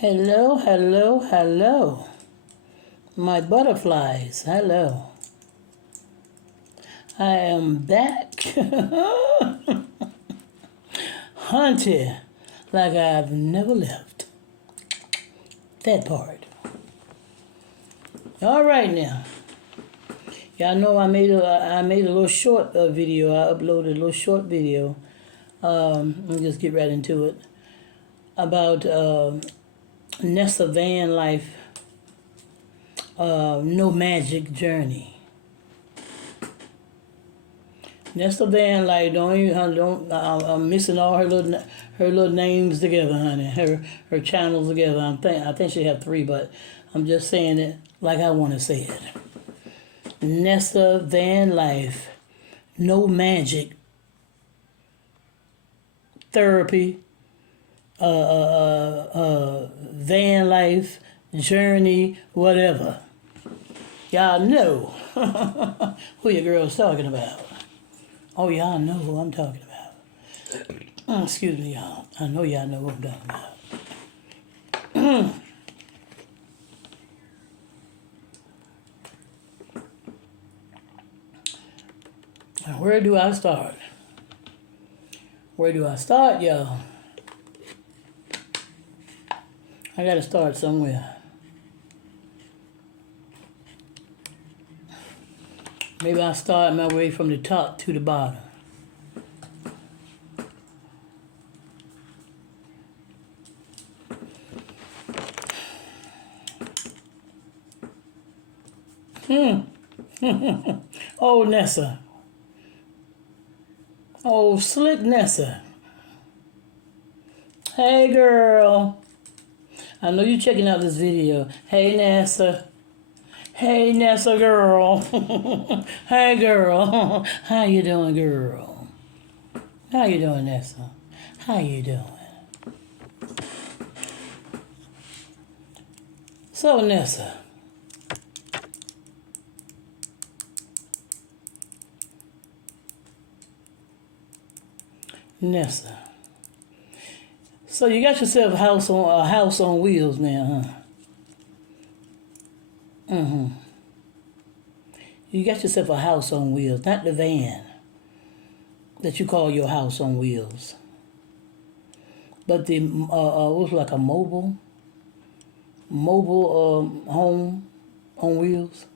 Hello, hello, hello. My butterflies, hello. I am back. Hunted like I've never left. That part. All right now. Y'all know I made a little short video. I uploaded a little short video. Let me just get right into it. About Nessa van life, no magic journey. Nessa van life, I'm missing all her little names together, honey. Her channels together. I think she have 3, but I'm just saying it like I want to say it. Nessa van life, no magic therapy, van life journey, whatever. Y'all know who your girl's talking about. Oh, y'all know who I'm talking about. Excuse me, y'all. I know y'all know who I'm talking about. Now, where do I start? Where do I start, y'all? I gotta start somewhere. Maybe I'll start my way from the top to the bottom. Oh, Nessa. Oh, slick Nessa. Hey, girl. I know you're checking out this video. Hey, Nessa. Hey, Nessa girl. Hey, girl. How you doing, girl? How you doing, Nessa? How you doing? So, Nessa. Nessa. So you got yourself a house on wheels now, huh? You got yourself a house on wheels, not the van that you call your house on wheels, but the what's like a mobile home on wheels.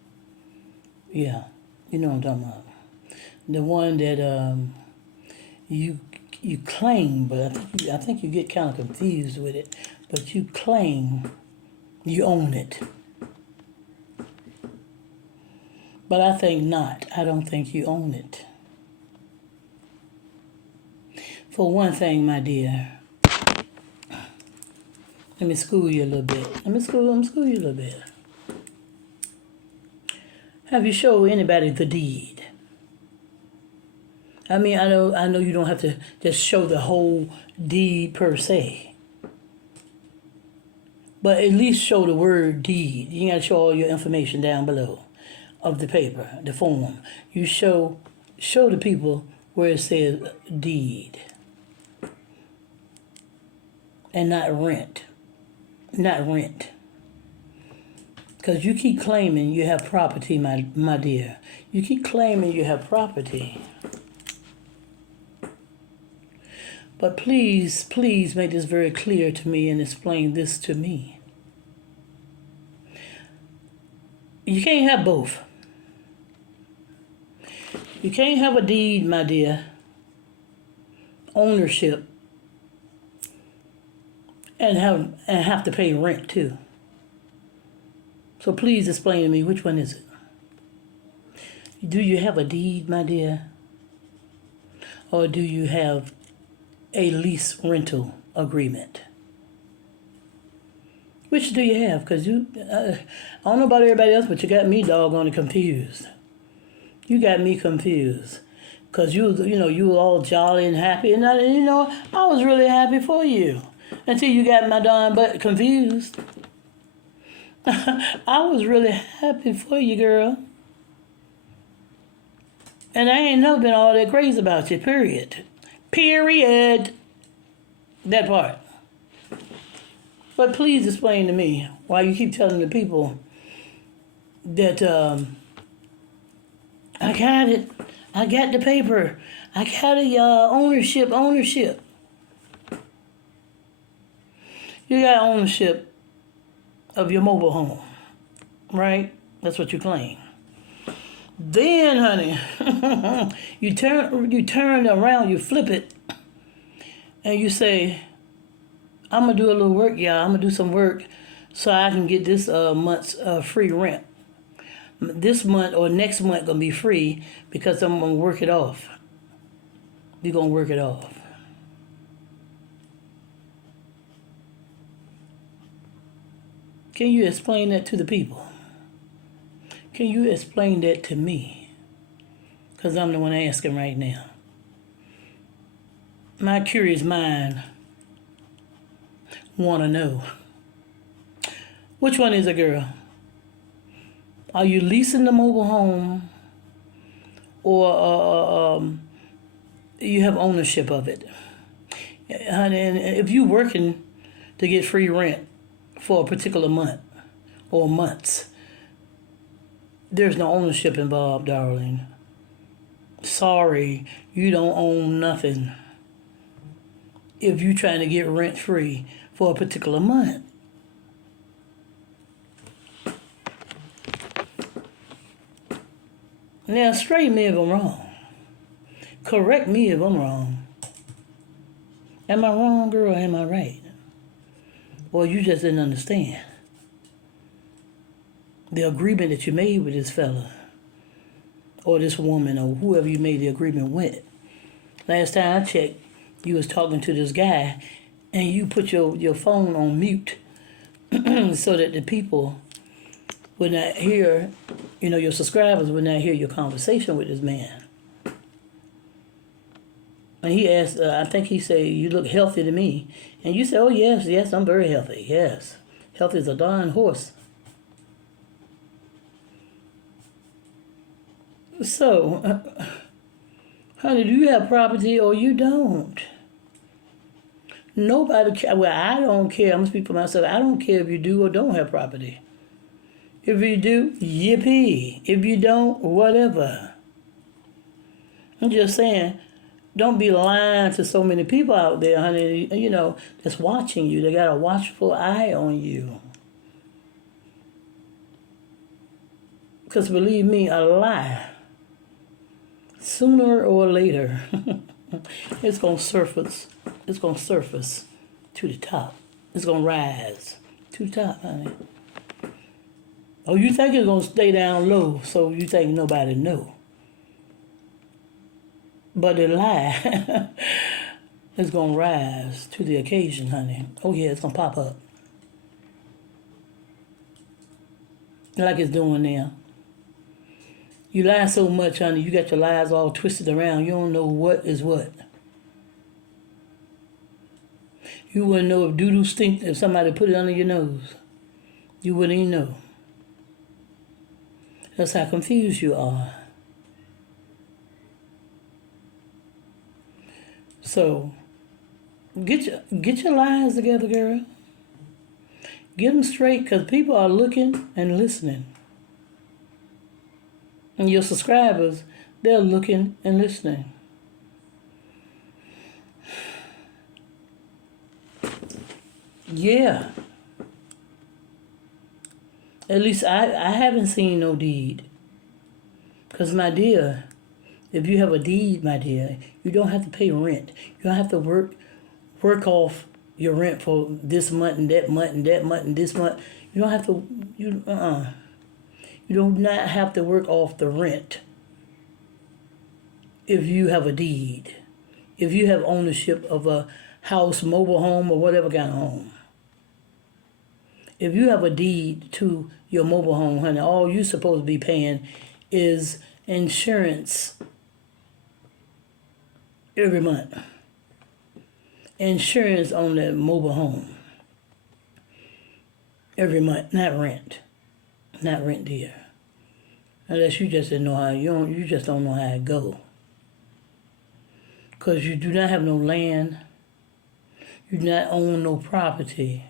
Yeah, you know what I'm talking about. The one that you claim, but I think you get kind of confused with it. But you claim you own it. But I think not. I don't think you own it. For one thing, my dear, let me school you a little bit. Let me school you a little bit. Have you showed anybody the deed? I mean, I know you don't have to just show the whole deed per se. But at least show the word deed. You got to show all your information down below of the paper, the form. You show the people where it says deed. And not rent. Not rent. Because you keep claiming you have property, my dear. You keep claiming you have property. But please, please make this very clear to me and explain this to me. You can't have both. You can't have a deed, my dear, ownership, and have to pay rent too. So please explain to me, which one is it? Do you have a deed, my dear? Or do you have a lease rental agreement? Which do you have? Because I don't know about everybody else, but you got me doggone confused. You got me confused. Because you were all jolly and happy. And I was really happy for you. Until you got my darn butt confused. I was really happy for you, girl. And I ain't never been all that crazy about you, period. Period. That part. But please explain to me why you keep telling the people that I got it. I got the paper. I got the ownership. You got ownership of your mobile home, right? That's what you claim. Then, honey, you turn around, you flip it, and you say, I'm gonna do a little work, y'all. I'm gonna do some work so I can get this month's free rent. This month or next month gonna be free because I'm gonna work it off. You're gonna work it off. Can you explain that to the people? Can you explain that to me? Because I'm the one asking right now. My curious mind want to know. Which one is a girl? Are you leasing the mobile home or you have ownership of it? Honey, and if you're working to get free rent for a particular month or months, there's no ownership involved, darling. Sorry, you don't own nothing if you're trying to get rent free for a particular month. Now, straighten me if I'm wrong. Correct me if I'm wrong. Am I wrong, girl, or am I right? Or you just didn't understand the agreement that you made with this fella or this woman or whoever you made the agreement with. Last time I checked, you was talking to this guy and you put your phone on mute so that the people would not hear, your subscribers would not hear your conversation with this man. And he asked, I think he said, you look healthy to me. And you said, oh, yes, I'm very healthy. Yes. Healthy as a darn horse. So, honey, do you have property or you don't? Nobody care. Well, I don't care. I'm going to speak for myself. I don't care if you do or don't have property. If you do, yippee. If you don't, whatever. I'm just saying, don't be lying to so many people out there, honey, that's watching you. They got a watchful eye on you. Because believe me, a lie, sooner or later, it's going to surface. It's going to surface to the top. It's going to rise to the top, honey. Oh, you think it's going to stay down low, so you think nobody know. But the lie is going to rise to the occasion, honey. Oh, yeah, it's going to pop up. Like it's doing now. You lie so much, honey, you got your lies all twisted around. You don't know what is what. You wouldn't know if doo-doo stink if somebody put it under your nose. You wouldn't even know. That's how confused you are. So, get your lies together, girl. Get them straight, because people are looking and listening. And your subscribers, they're looking and listening. Yeah. At least I haven't seen no deed. Because, my dear, if you have a deed, my dear, you don't have to pay rent. You don't have to work off your rent for this month and that month and that month and this month. You don't have to, you do not have to work off the rent if you have a deed. If you have ownership of a house, mobile home, or whatever kind of home. If you have a deed to your mobile home, honey, all you're supposed to be paying is insurance every month. Insurance on that mobile home every month, not rent. Not rent, dear. Unless you just didn't know how, you just don't know how it go. Because you do not have no land. You do not own no property.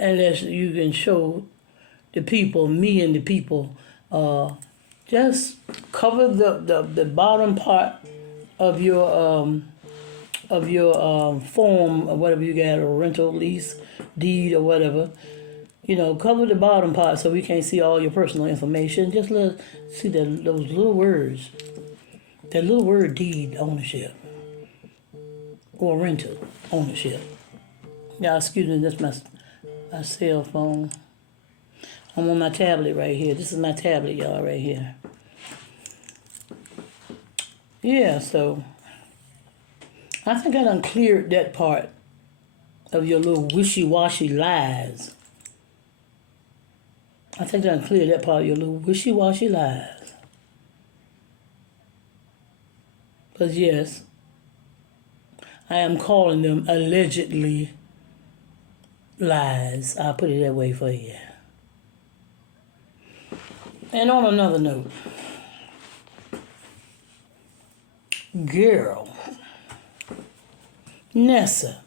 unless you can show the people, me and the people, just cover the bottom part of your form or whatever you got, a rental lease deed or whatever. You know, cover the bottom part so we can't see all your personal information. Just let us see those little words. That little word, deed ownership or rental ownership. Y'all, excuse me, that's my cell phone. I'm on my tablet right here. This is my tablet, y'all, right here. Yeah, so I think I done cleared that part of your little wishy-washy lies. I think I done cleared that part of your little wishy-washy lies. Because yes, I am calling them allegedly lies. I'll put it that way for you. And on another note, girl, Nessa.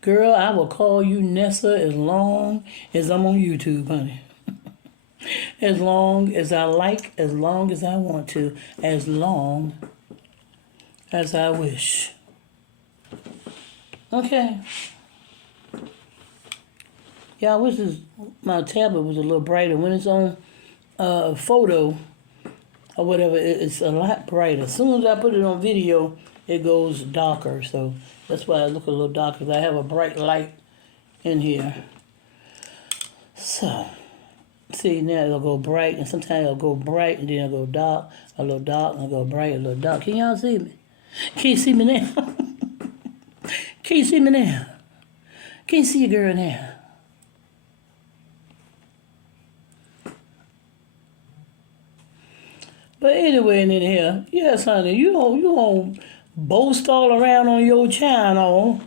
Girl, I will call you Nessa as long as I'm on YouTube, honey. As long as I like, as long as I want to, as long as I wish. Okay. Yeah, I wish my tablet was a little brighter. When it's on photo or whatever, it's a lot brighter. As soon as I put it on video, it goes darker. So that's why I look a little darker, because I have a bright light in here. So, see, now it'll go bright, and sometimes it'll go bright, and then it'll go dark, a little dark, and it'll go bright, a little dark. Can y'all see me? Can you see me now? Can you see me now? Can you see your girl now? But anyway, in here, yes, honey, you don't boast all around on your channel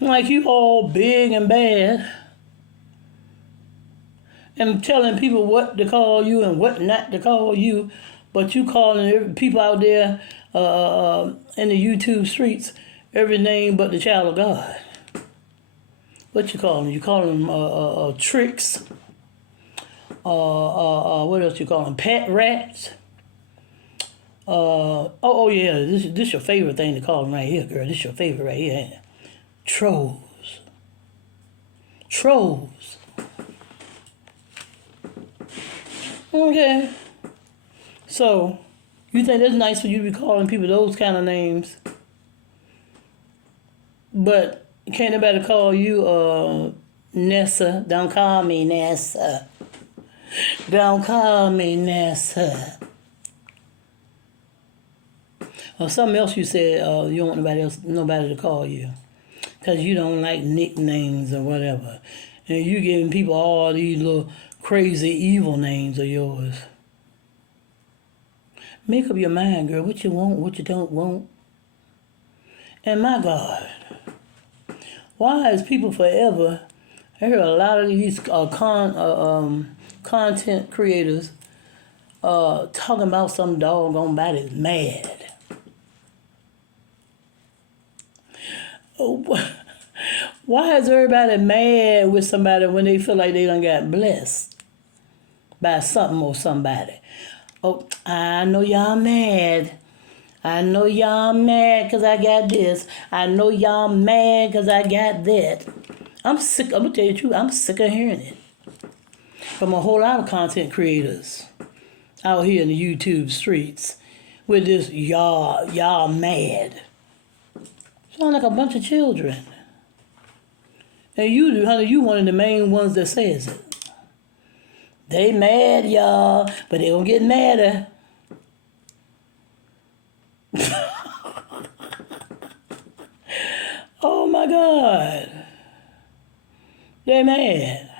like you all big and bad and telling people what to call you and what not to call you, but you calling people out there in the YouTube streets every name but the child of God. What you call them? You call them tricks. What else you call them? Pet rats. Oh yeah, this your favorite thing to call them right here, girl. This your favorite right here, ain't it? Trolls. Trolls. Okay. So, you think that's nice for you to be calling people those kind of names, but can't nobody call you Nessa? Don't call me Nessa. Don't call me Nessa. Or something else you said, you don't want nobody to call you, because you don't like nicknames or whatever. And you giving people all these little crazy evil names of yours. Make up your mind, girl, what you want, what you don't want. And my God, why is people forever, I hear a lot of these content creators talking about some doggone body's mad. Oh, why is everybody mad with somebody when they feel like they done got blessed by something or somebody? Oh, I know y'all mad. I know y'all mad because I got this. I know y'all mad because I got that. I'm sick. I'm going to tell you the truth. I'm sick of hearing it from a whole lot of content creators out here in the YouTube streets with this y'all mad. Sound like a bunch of children. And you, honey, you one of the main ones that says it. They mad, y'all, but they gonna get madder. Oh my God. They mad.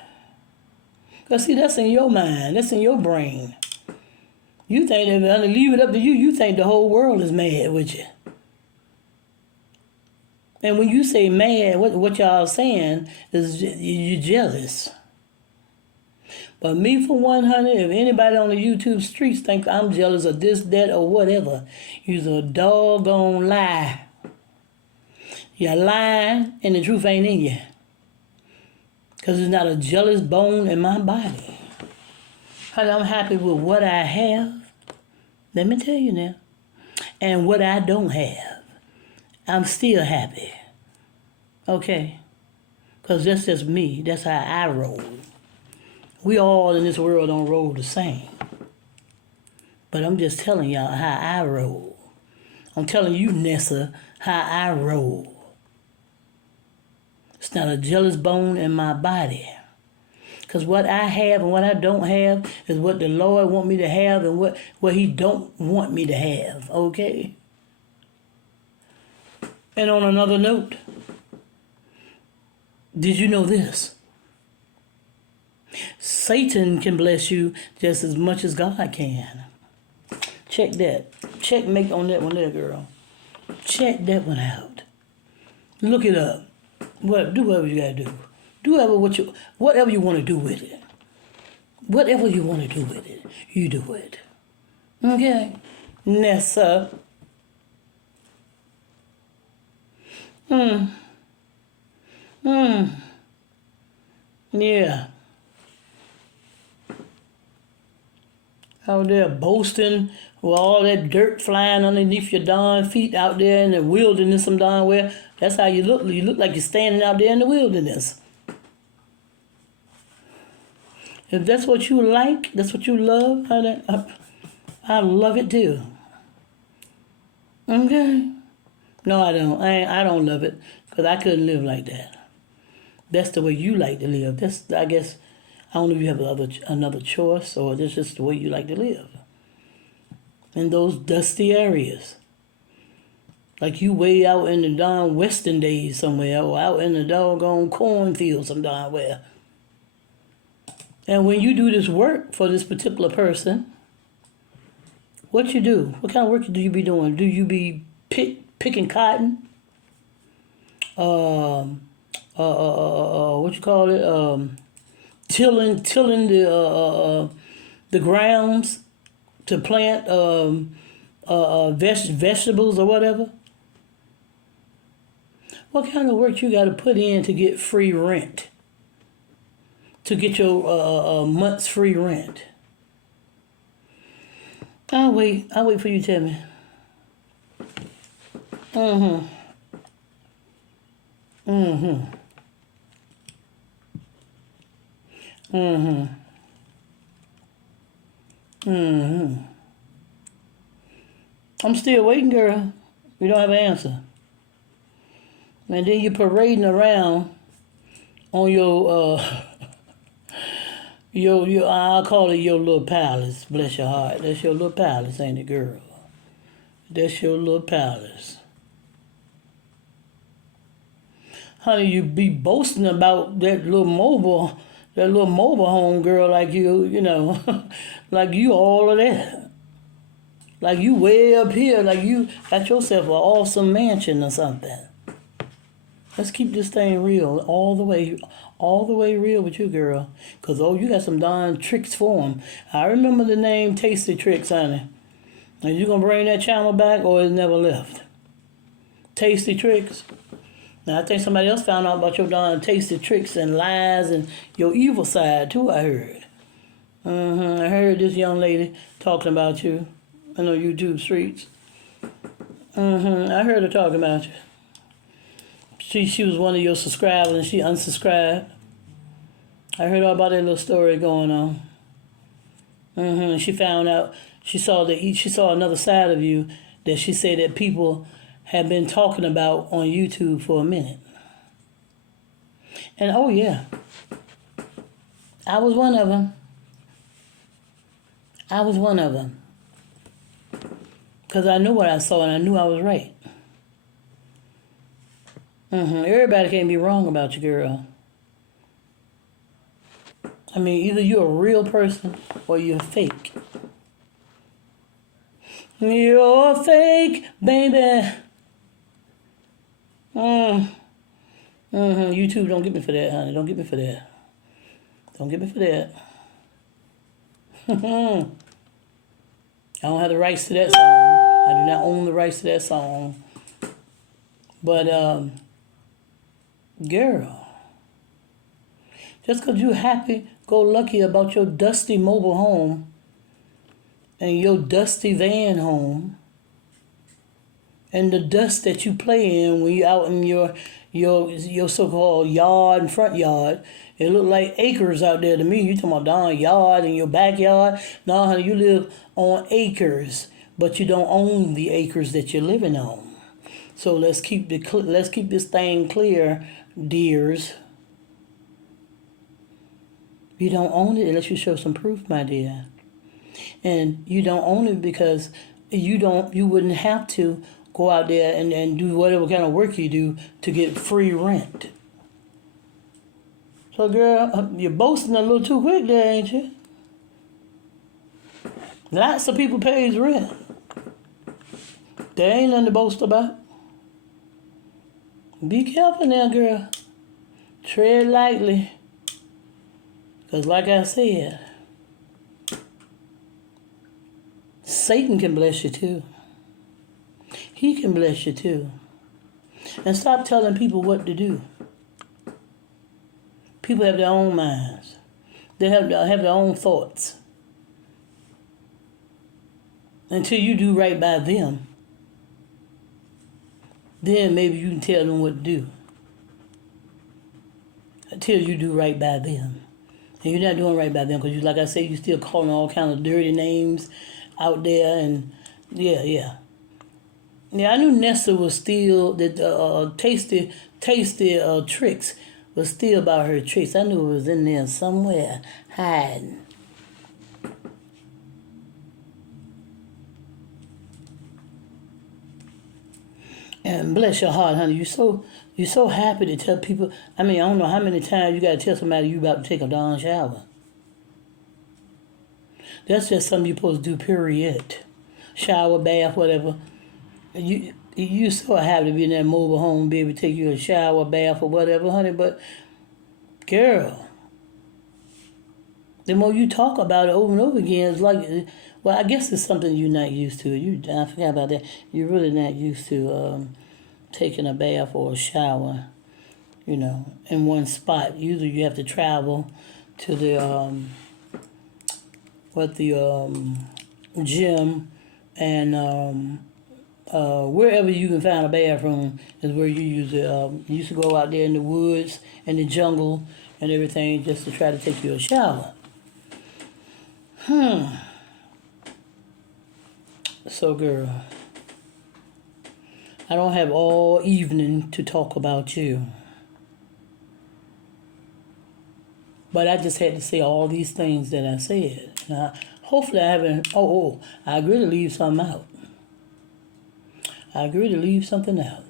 Because see, that's in your mind. That's in your brain. You think that, honey, leave it up to you, you think the whole world is mad with you. And when you say mad, what y'all saying is you're jealous. But me, for one, honey, if anybody on the YouTube streets think I'm jealous of this, that, or whatever, you's a doggone lie. You're lying and the truth ain't in you. Because there's not a jealous bone in my body. Honey, I'm happy with what I have. Let me tell you now. And what I don't have. I'm still happy. Okay? Because that's just me. That's how I roll. We all in this world don't roll the same. But I'm just telling y'all how I roll. I'm telling you, Nessa, how I roll. It's not a jealous bone in my body. Because what I have and what I don't have is what the Lord want me to have and what he don't want me to have, okay? And on another note, did you know this? Satan can bless you just as much as God can. Check that. Checkmate on that one there, girl. Check that one out. Look it up. Do whatever you gotta do. Do whatever you want to do with it. Whatever you want to do with it, you do it. Okay? Nessa. Yeah. Out there boasting with all that dirt flying underneath your darn feet out there in the wilderness some darn where. That's how you look. You look like you're standing out there in the wilderness. If that's what you like, that's what you love, I love it too. Okay? No, I don't. I don't love it because I couldn't live like that. That's the way you like to live. That's, I guess, I don't know if you have another choice or that's just the way you like to live. In those dusty areas. Like you way out in the darn western days somewhere or out in the doggone cornfield some darn where. And when you do this work for this particular person, what you do? What kind of work do you be doing? Do you be picking cotton? What you call it? Tilling the grounds to plant vegetables or whatever. What kind of work you got to put in to get free rent? To get your month's free rent? I'll wait for you to tell me. I'm still waiting, girl. You don't have an answer. And then you're parading around on your I'll call it your little palace. Bless your heart. That's your little palace, ain't it, girl? That's your little palace. Honey, you be boasting about that little mobile home, girl, like you know, like you all of that. Like you way up here, like you got yourself an awesome mansion or something. Let's keep this thing real, all the way real with you, girl. Because, you got some darn tricks for them. I remember the name Tasty Tricks, honey. Are you going to bring that channel back or it's never left? Tasty Tricks. Now, I think somebody else found out about your darn tasty tricks and lies and your evil side, too, I heard. I heard this young lady talking about you on the YouTube streets. I heard her talking about you. She was one of your subscribers and she unsubscribed. I heard all about that little story going on. She found out, she saw another side of you that she said that people have been talking about on YouTube for a minute. And yeah, I was one of them. Because I knew what I saw and I knew I was right. Everybody can't be wrong about you, girl. I mean, either you're a real person or you're fake. You're fake, baby. YouTube, don't get me for that, honey. Don't get me for that. Don't get me for that. I don't have the rights to that song. I do not own the rights to that song. But girl, just because you happy go lucky about your dusty mobile home and your dusty van home and the dust that you play in when you out in your so-called yard and front yard, it look like acres out there to me. You talking about darn yard in your backyard? No, honey, you live on acres, but you don't own the acres that you're living on. So let's keep this thing clear, dears. You don't own it unless you show some proof, my dear. And you don't own it because you wouldn't have to go out there and do whatever kind of work you do to get free rent. So girl, you're boasting a little too quick there, ain't you? Lots of people pays rent. There ain't nothing to boast about. Be careful now, girl. Tread lightly. Because like I said, Satan can bless you too. He can bless you too. And stop telling people what to do. People have their own minds. They have their own thoughts. Until you do right by them, then maybe you can tell them what to do. Until you do right by them. And you're not doing right by them because, like I say, you still calling all kinds of dirty names out there. And yeah. Yeah, I knew Nessa was still, that tasty tricks was still about her tricks. I knew it was in there somewhere, hiding. And bless your heart, honey, you're so happy to tell people. I mean, I don't know how many times you got to tell somebody you about to take a darn shower. That's just something you're supposed to do, period. Shower, bath, whatever. You so happy to be in that mobile home, be able to take you a shower, bath, or whatever, honey. But, girl, the more you talk about it over and over again, it's like, well, I guess it's something you're not used to. I forgot about that. You're really not used to taking a bath or a shower, in one spot. Usually you have to travel to the gym and wherever you can find a bathroom is where you usually you used to go out there in the woods and the jungle and everything just to try to take you a shower. So, girl, I don't have all evening to talk about you. But I just had to say all these things that I said. Now, hopefully I haven't, I agree to leave something out. I agree to leave something out.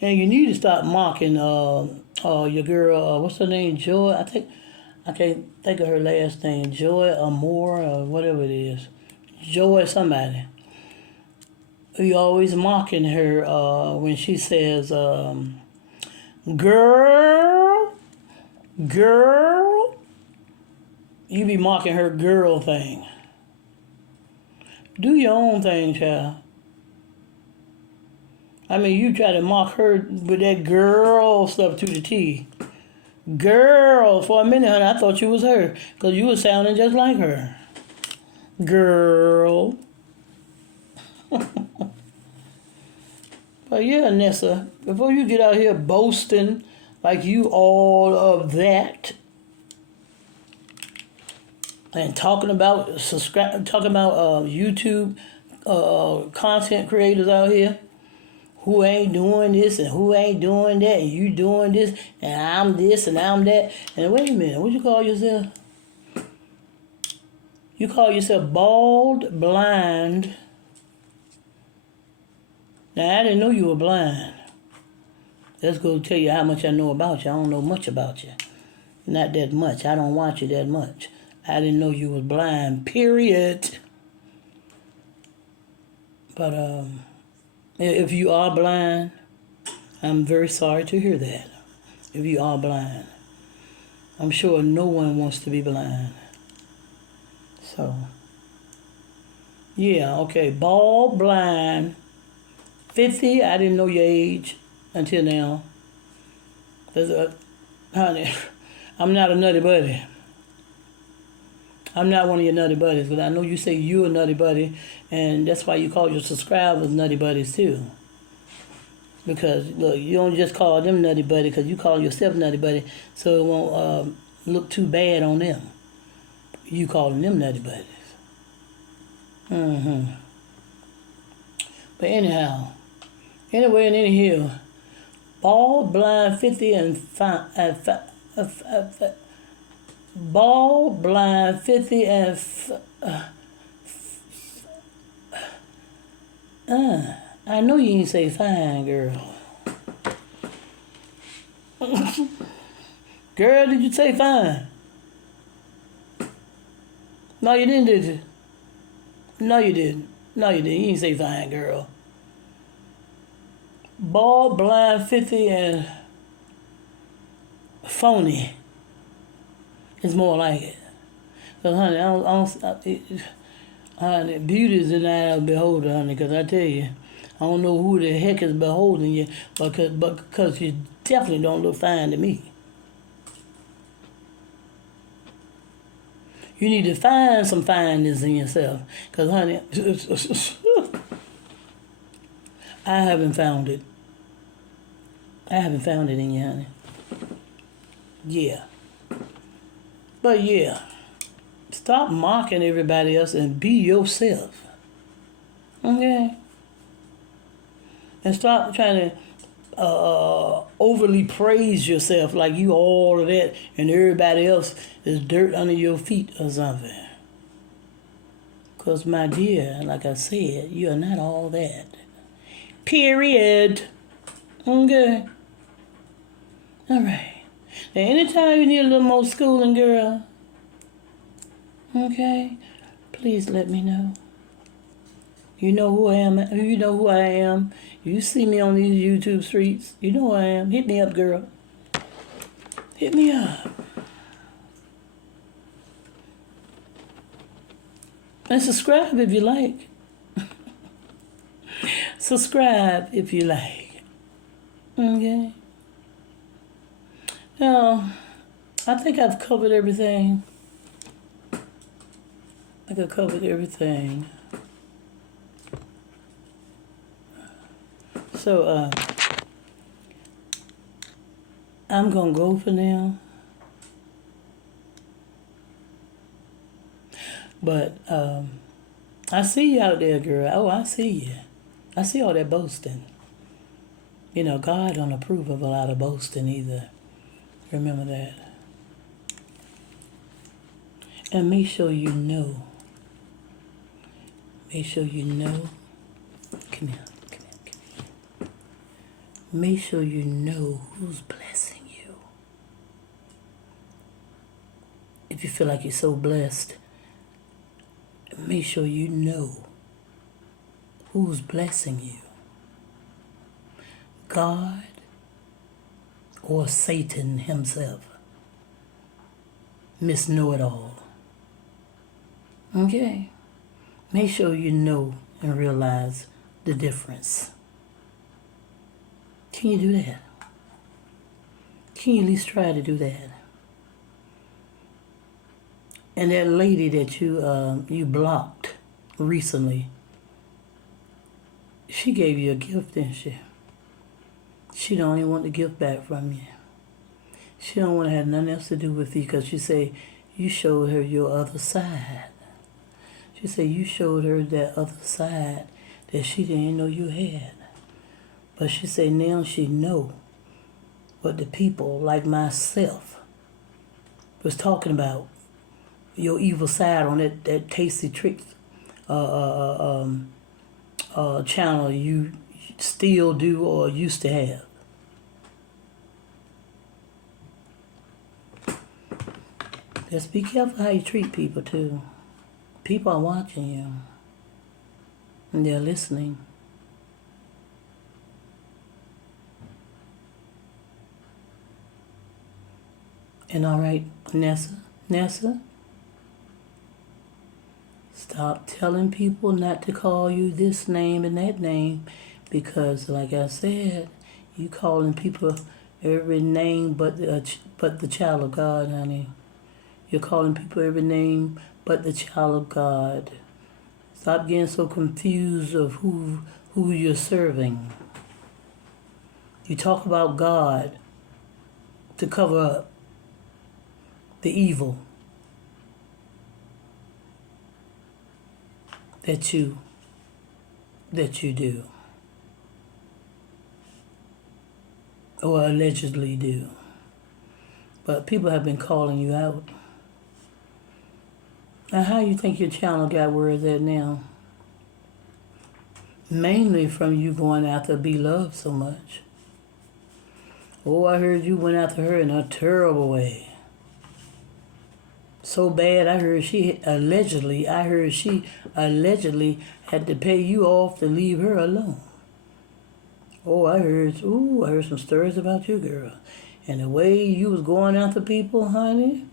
And you need to stop mocking your girl, what's her name, Joy? I can't think of her last name, Joy Amore or whatever it is. Joy somebody. You always mocking her when she says, girl, you be mocking her girl thing. Do your own thing, child. I mean, you try to mock her with that girl stuff to the T. Girl, for a minute, honey, I thought you was her. Because you was sounding just like her. Girl. But yeah, Nessa, before you get out here boasting like you all of that, and talking about YouTube content creators out here who ain't doing this and who ain't doing that, and you doing this and I'm this and I'm that. And wait a minute, what you call yourself? You call yourself bald, blind. Now I didn't know you were blind. Let's go tell you how much I know about you. I don't know much about you. Not that much. I don't watch you that much. I didn't know you was blind, period. But if you are blind, I'm very sorry to hear that. If you are blind. I'm sure no one wants to be blind. So, yeah, okay. Bald, blind, 50, I didn't know your age until now. Honey, I'm not a nutty buddy. I'm not one of your nutty buddies, but I know you say you're a nutty buddy, and that's why you call your subscribers nutty buddies too. Because look, you don't just call them nutty buddy because you call yourself nutty buddy, so it won't look too bad on them. You calling them nutty buddies. But anyhow, anyway and anyhow, bald, blind, 50 and bald, blind, 50 and I know you ain't say fine, girl. Girl, did you say fine? No, you didn't, did you? No, you didn't. No, you didn't. You didn't say fine, girl. Bald, blind, 50, and phony. It's more like it. Because, honey, honey, beauty is in the eye of the beholder, honey, because I tell you, I don't know who the heck is beholding you, because you definitely don't look fine to me. You need to find some fineness in yourself. Because, honey, I haven't found it. I haven't found it in you, honey. Yeah. But, yeah. Stop mocking everybody else and be yourself. Okay? And stop trying to overly praise yourself like you all of that and everybody else is dirt under your feet or something. Because, my dear, like I said, you are not all that. Period. Okay? All right. Now, anytime you need a little more schooling, girl, okay, please let me know. You know who I am. You know who I am. You see me on these YouTube streets. You know who I am. Hit me up, girl. Hit me up. And subscribe if you like. Subscribe if you like. Okay? Now, I think I've covered everything. I think I've covered everything. So, I'm going to go for now. But, I see you out there, girl. Oh, I see you. I see all that boasting. You know, God don't approve of a lot of boasting either. Remember that. And make sure you know. Make sure you know. Come here. Make sure you know who's blessing you. If you feel like you're so blessed, make sure you know who's blessing you. God or Satan himself. Miss Know-It-All. Okay? Make sure you know and realize the difference. Can you do that? Can you at least try to do that? And that lady that you blocked recently, she gave you a gift, didn't she? She don't even want the gift back from you. She don't want to have nothing else to do with you because she say you showed her your other side. She said you showed her that other side that she didn't know you had. But she said now she know what the people like myself was talking about. Your evil side on that Tasty Tricks channel you still do or used to have. Just be careful how you treat people too. People are watching you. And they're listening. And all right, Nessa, stop telling people not to call you this name and that name Because, like I said, you calling people every name but the child of God, honey. You're calling people every name but the child of God. Stop getting so confused of who you're serving. You talk about God to cover up the evil that you do, or allegedly do. But people have been calling you out. Now, how you think your channel got where it's at now? Mainly from you going after Be Loved so much. Oh, I heard you went after her in a terrible way. So bad, I heard she allegedly had to pay you off to leave her alone. Oh, I heard some stories about you, girl. And the way you was going after people, honey,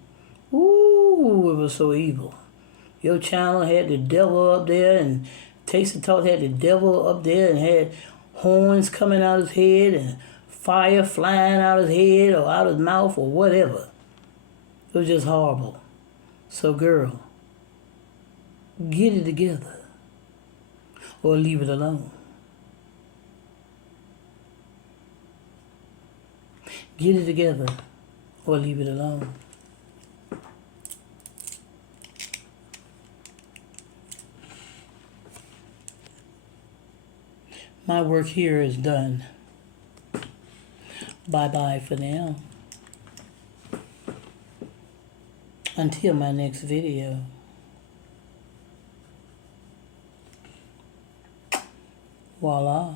ooh, it was so evil. Your channel had the devil up there, and Taste and Talk had the devil up there and had horns coming out his head and fire flying out his head or out his mouth or whatever. It was just horrible. So, girl, get it together or leave it alone. Get it together or leave it alone. My work here is done. Bye-bye for now. Until my next video. Voila.